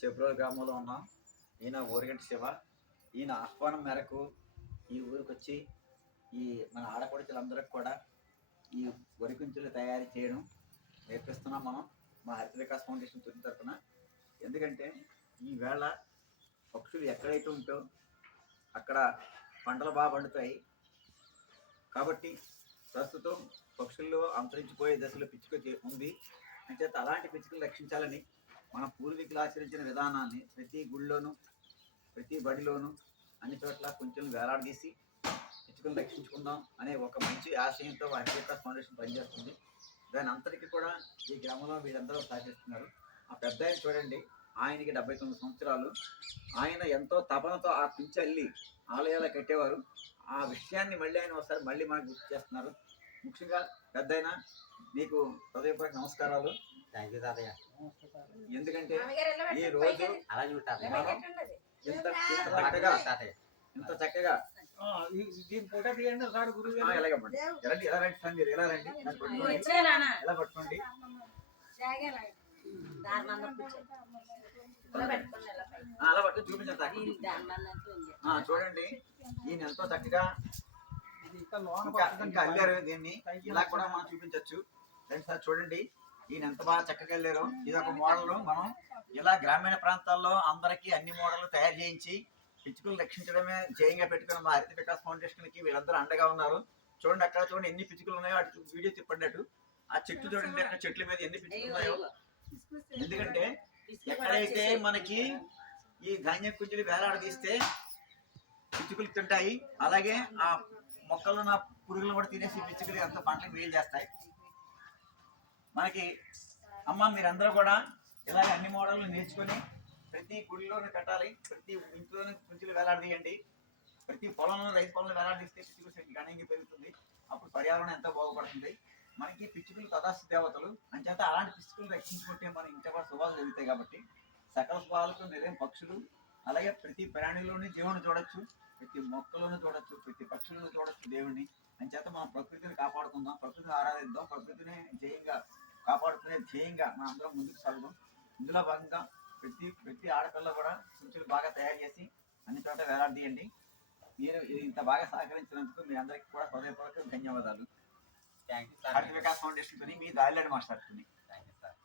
చెబ్రోలు గ్రామంలో ఉన్నాం. ఈయన ఊరిగంటి శివ. ఈయన ఆహ్వానం మేరకు ఈ ఊరికి వచ్చి ఈ మన ఆడపడుచులందరికి కూడా ఈ వరికుంచులు తయారు చేయడం నేర్పిస్తున్నాం మనం మా హరిత వికాస్ ఫౌండేషన్ తరఫున. ఎందుకంటే ఈవేళ పక్షులు ఎక్కడైతే ఉంటో అక్కడ పంటలు బాగా పండుతాయి. కాబట్టి ప్రస్తుతం పక్షుల్లో అంతరించిపోయే దశలో పిచ్చుక ఉంది. అంచేత అలాంటి పిచ్చుకలు రక్షించాలని మన పూర్వీకులు ఆచరించిన విధానాన్ని ప్రతి గుళ్ళోనూ ప్రతి బడిలోనూ అన్ని చోట్ల కొంచెం వేలాడదీసి పిచ్చుకలు రక్షించుకుందాం అనే ఒక మంచి ఆశయంతో హరిత వికాస్ ఫౌండేషన్ పనిచేస్తుంది. దాని అంతటికి కూడా ఈ గ్రామంలో వీరందరూ సహకరిస్తున్నారు. ఆ పెద్ద ఆయన చూడండి, ఆయనకి 79 సంవత్సరాలు. ఆయన ఎంతో తపనతో ఆ పింఛల్లి ఆలయాలు కట్టేవారు. ఆ విషయాన్ని మళ్ళీ ఆయన ఒకసారి మళ్ళీ మనకు గుర్తు చేస్తున్నారు. ముఖ్యంగా పెద్ద ఆయన నీకు హృదయపూర్వక నమస్కారాలు. థ్యాంక్ యూ తాతయ్య. ఎందుకంటే ఈ రోజు ఇంత చక్కగా దీని ఫోటో తీయండి ఒకసారి గురువు గారు. ఎలాగమ్మండి ఎలా రండి సార్, మీరు ఎలా రండి, ఎలా పట్టుకోండి. అలా పట్టు చూపించండి. చూడండి ఈయన ఎంతో చక్కగా ఇంకా అల్లారు. దీన్ని ఇలా కూడా మనం చూపించవచ్చు. రండి సార్ చూడండి ఈయన ఎంత బాగా చక్కగా వెళ్ళారు. ఇది ఒక మోడల్. మనం ఇలా గ్రామీణ ప్రాంతాల్లో అందరికీ అన్ని మోడల్ తయారు చేయించి పిచ్చుకలు రక్షించడమే ధ్యేయంగా పెట్టుకున్న మా హరిత వికాస్ ఫౌండేషన్ కి వీళ్ళందరూ అండగా ఉన్నారు. చూడండి అక్కడ చూడండి ఎన్ని పిచ్చుకలు ఉన్నాయో, అటు వీడియో తిప్పడ్డట్టు ఆ చెట్లు చూడండి, అక్కడ చెట్ల మీద ఎన్ని పిచ్చుకలు ఉన్నాయో. ఎందుకంటే ఎక్కడైతే మనకి ఈ ధాన్యం కుంజలు వేలాడదీస్తే పిచ్చుకలు తింటాయి, అలాగే ఆ మొక్కల్లో ఉన్న పురుగులను కూడా తినేసి పిచ్చుకలు అంత పంటలకు మేలు చేస్తాయి. మనకి అమ్మ మీరందరూ కూడా ఇలాగ అన్ని మోడళ్ళు నేర్చుకొని ప్రతి గుడిలోనూ కట్టాలి, ప్రతి ఇంట్లోనూ కుంచులు వేలాడదీయండి. ప్రతి పొలంలో రైతు పొలంలో వేలాడదీస్తే పిచ్చుకలు గణనీయంగా పెరుగుతుంది. అప్పుడు పర్యావరణం ఎంతో బాగుపడుతుంది. మనకి పిచ్చుకలు తదాస్తు దేవతలు. అంచేత అలాంటి పిచ్చుకలు రక్షించుకుంటే మన ఇంటి కూడా శుభాలు జరుగుతాయి. కాబట్టి సకల శుభాలకు నిలయం పక్షులు. అలాగే ప్రతి ప్రాణిలోని దేవుడిని చూడొచ్చు, ప్రతి మొక్కలను చూడొచ్చు, ప్రతి పక్షులను చూడొచ్చు దేవుడిని. అంచేత మనం ప్రకృతిని కాపాడుకుందాం, ప్రకృతిని ఆరాధిద్దాం, ప్రకృతిని ధ్యేయంగా కాపాడుకునే ధ్యేయంగా మనం అందరం ముందుకు సాగుదాం. ఇందులో భాగంగా ప్రతి ఆడపిల్ల కూడా కుంచులు బాగా తయారు చేసి అన్ని చోట వేలాడదీయండి. మీరు ఇంత బాగా సహకరించినందుకు మీ అందరికీ కూడా హృదయపూర్వక ధన్యవాదాలు. హరిత వికాస్ ఫౌండేషన్ మీ దారిలాడి మాట్లాడుతుంది.